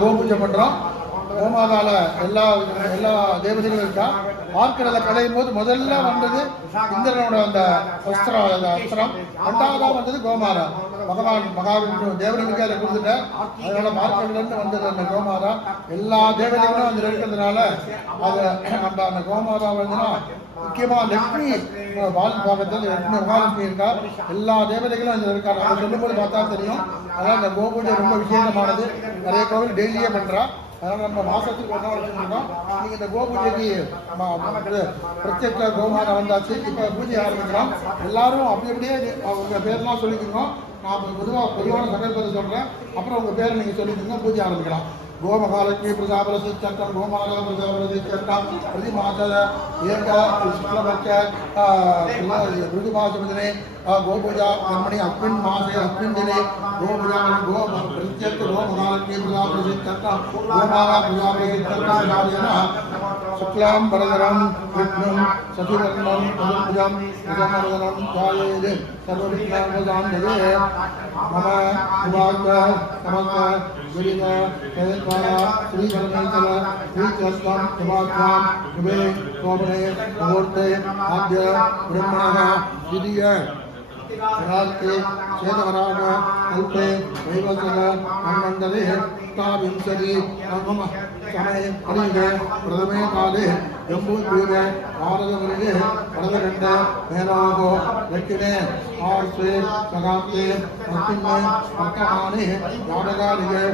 கோபூஜை பண்றோம். கோமாதால எல்லா தேவதைகளும் இருக்கா. பார்க்கடலை களையும் போது முதல்ல வந்தது இந்திரனோட அந்த அஸ்திரம், ரெண்டாவதாக வந்தது கோமாதா. பகவான் மகாவிஷ்ணு தேவர்களுக்கு அதை கொடுத்துட்டேன். அதனால பார்க்கடலேருந்து வந்தது அந்த கோமாதா. எல்லா தேவதைகளும் அதில் இருக்கிறதுனால அது அந்த கோமாதா வந்துன்னா முக்கியமாக லட்சுமி வாழ் பாகத்தில் லட்சுமி மகாலட்சுமி இருக்கா. எல்லா தேவதைகளும் அதில் இருக்காங்க. அதை சொல்லும்போது பார்த்தா தெரியும். அதனால் இந்த கோபூஜை ரொம்ப விசேஷமானது. நிறைய கோவில் டெய்லியே பண்ணுறா. அதனால் நம்ம மாதத்துக்கு ஒரு நாள் வச்சுருக்கோம். நீங்கள் இந்த கோபூஜைக்கு பிரத்யேக கோமாதா வந்தாச்சு. இப்போ பூஜை ஆரம்பிக்கிறோம். எல்லாரும் அப்படி அப்படியே உங்கள் பேர்லாம் சொல்லிக்கணும். நான் பொதுவான சங்கல்பத்தை சொல்கிறேன். அப்புறம் உங்கள் பேரை நீங்கள் சொல்லிக்கோங்க. பூஜை ஆரம்பிக்கலாம். गोमहालक्ष्मी प्रजापतिश्चक्रम गोमाला प्रजापतिश्चक्रम प्रतिमासद एक शुक्लपक्ष ऋतुमासदिने गोपूजा कर्मणि अस्मिन् मासे अस्मिन् दिने गोपूजा प्रत्येक गोमहालक्ष्मी प्रजापतिश्चक्रम गोमाला प्रजापतिश्चक्रम शुक्लां वरदरं विष्णुं शशिवर्णं चतुर्भुजं प्रसन्नवदनं ध्यायेत् सर्वविघ्नोपशान्तये मम शुभांग समस्त गुरिज हेत्वारा श्री परमेश्वर श्री चस्तं शुभाभ्यां शुभे शोभने मुहूर्ते आद्य ब्रह्मणः द्वितीय रात्रे शेतवराग अल्पे वैवस्वत मन्वन्तरे अष्टाविंशति नवम समय कलियुगे प्रथमे काले जम्बूद्वीपे भारतवर्गे वरदखण्ड मेलागो दक्षिणे आर्षे सगाब्दे पश्चिमे वर्तमाने यादगालिगे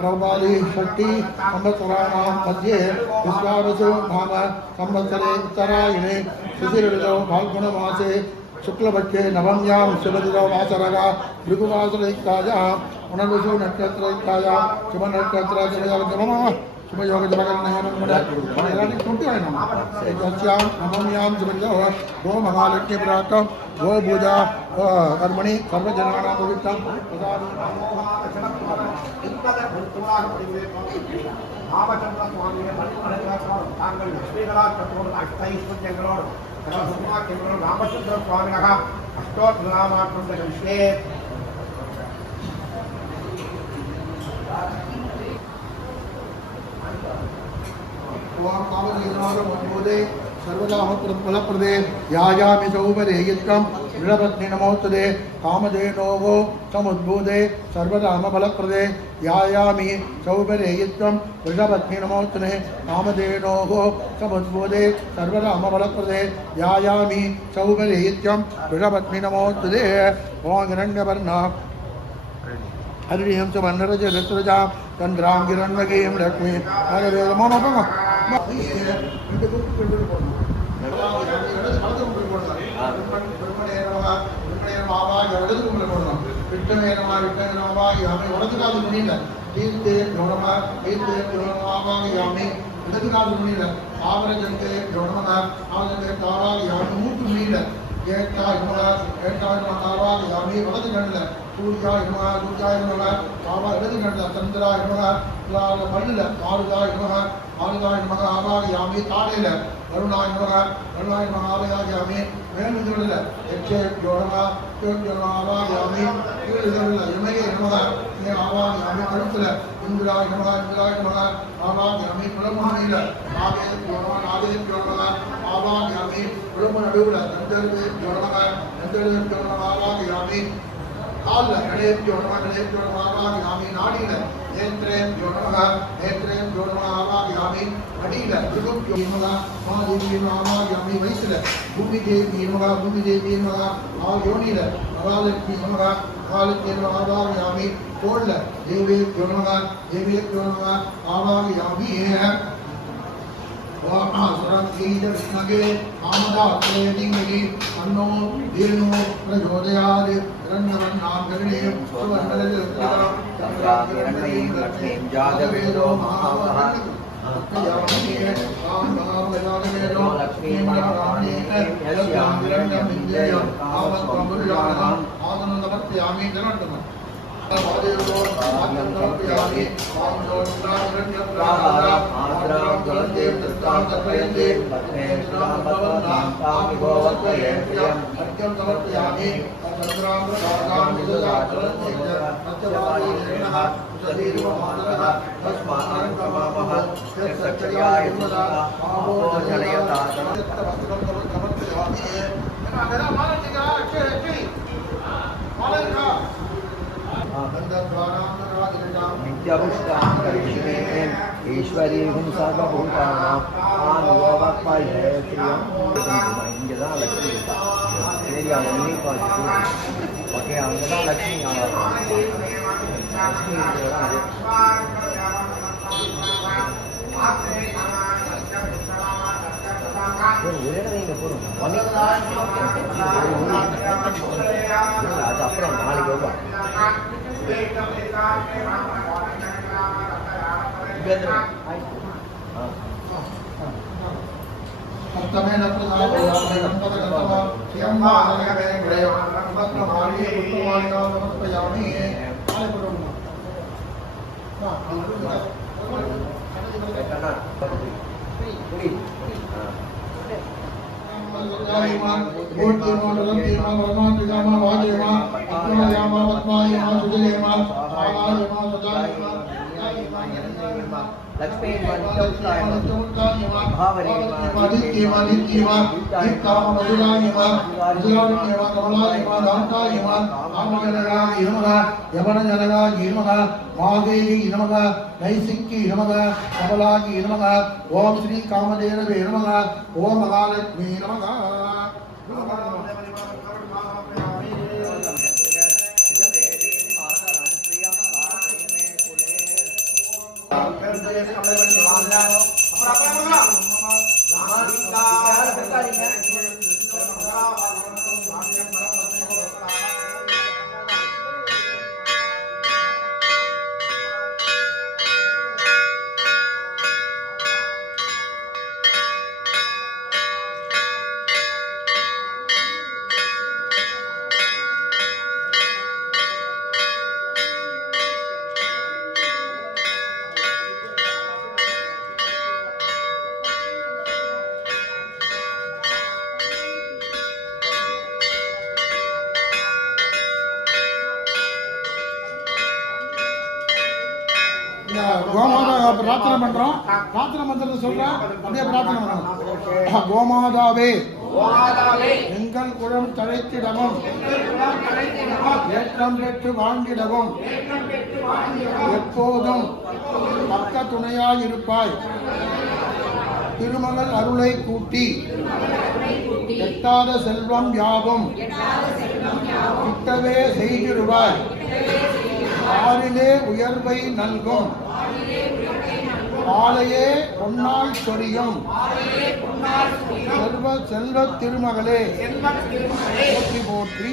प्रभाली षष्ठी संवत्सराणां मध्ये विश्वावसु नाम संवत्सरे उत्तरायणे शिशिरऋतौ फाल्गुनमासे शुक्लपक्षे नवम्यां शुभदिनौ वासरः भृगुवासरयुक्तायां पुनर्वसु नक्षत्रयुक्तायां शुभनक्षत्रजनगमः शुभयोगजनगणनयां नवम्यां शुभदिनौ गो महालक्ष्मी प्रातः गो पूजा कर्मणि सर्वजनानां पवित्रं ராமச்சந்திர சுவாமியை தாங்கள் லட்சுமிகளாக அஷ்டைஸ்வர்யங்களோடு ராமச்சந்திர சுவாமினக அஷ்டோத்நாமார்த்தம் கரிஷ்யே. सर्वदा फलप्रदे यायामि सौभरे यत्कं दृढपत्नी नमोस्तुते कामधेनोः समुद्भूते सर्वदामफलप्रदे यायामि सौभरे यत्कं दृढपत्नी नमोस्तुते कामधेनोः समुद्भूते सर्वदामफलप्रदे यायामि सौभरे यत्कं दृढपत्नी नमोस्तुते ओं हिरण्यवर्णा हरिहंस वन्नरज रत्रजा चन्द्रांगिरण्मगीं लक्ष्मी हरे मम ஆவாகயாமி தாடையில கருணாய் நமக கருணாய் நமக ஆவாகயாமி மேலுதல்ல எச்சே யோனமா யோனமா ஆவாகயாமி கீழுதல்ல இமயே நமக இங்கே ஆவாகயாமி கருத்துல இந்திராய் நமக இந்திராய் நமக ஆவாகயாமி பிரம்மணில நாகே யோனமா நாகே யோனமா ஆவாகயாமி பிரம்ம நடுவுல நந்தர்வே யோனமா நந்தர்வே யோனமா ஆவாகயாமி கால்ல நடையோ நமக நடையோ நமக ஆவாகயாமி நாடியில நேத்ரேம் யோனமக நேத்ரேம் யோனமக ஆவாகயாமி அடியில ருதும் யோனமக மாதேவி ஆவாகயாமி வயிற்றுல பூமி தேவி நமக பூமி தேவி நமக யோனியில மகாலட்சுமி நமக மகாலட்சுமி நமக ஆவாகயாமி தோள்ல தேவி யோனமக தேவி யோனமக ஆவாகயாமி ீரே ஆமதாத்மகி அன்னோ தீர்ணோ பிரஜோதயாத் இரண்யவண்ணாம் கருணேயம் சந்திராகிரண்மயீம் லக்ஷ்மீம் ஜாதவேதோ மகாவஹ अर्घ्यं समर्पयामि चन्द्राम्बरभागां निददातरन्यज्ञ सदीर्घमातरः तस्मात् नमामः यत्सत्ययाय नमः आहो जनयतातरः समर्पयामि मेरा माला दिखा अच्छी माला नित्यपुष्टां करिष्ये ईश्वरीं सर्वभूतानां आनुयोगक्पये श्रियं इंजदा लक्ष्मी मेरी अम्मी पास ओके अंगदा लक्ष्मी लक्ष्मी அது அப்புறம் நாளைக்கு வருவா सप्तमेन प्रसादयामि गणपतगतः श्रीयम्बालयवे ग्रयो रत्नमाली पुष्पमालिका समर्पयामि लक्ष्मी नैसिक्की नमः कमलागी नमः ओम श्री कामदेवे नमः ओम महालक्ष्मी नमः கோமாதா பிரார்த்தனை பண்றோம். பிரார்த்தனை மந்திரத்தை சொல்றேன், அப்படியே பிரார்த்தனை பண்ணணும். கோமாதாவே எங்கள் குழம் தழைத்திடவும் ஏற்றம் பெற்று வாழ்ந்திடவும் எப்போதும் பக்க துணையாயிருப்பாய். திருமகள் அருளை கூட்டி எட்டாத செல்வம் யாவும் கிட்டவே செய்திடுவாய். ஆறிலே உயர்வை நல்கும் ஆலையே பொன்னால் சொரியும் செல்வ திருமகளே போற்றி போற்றி.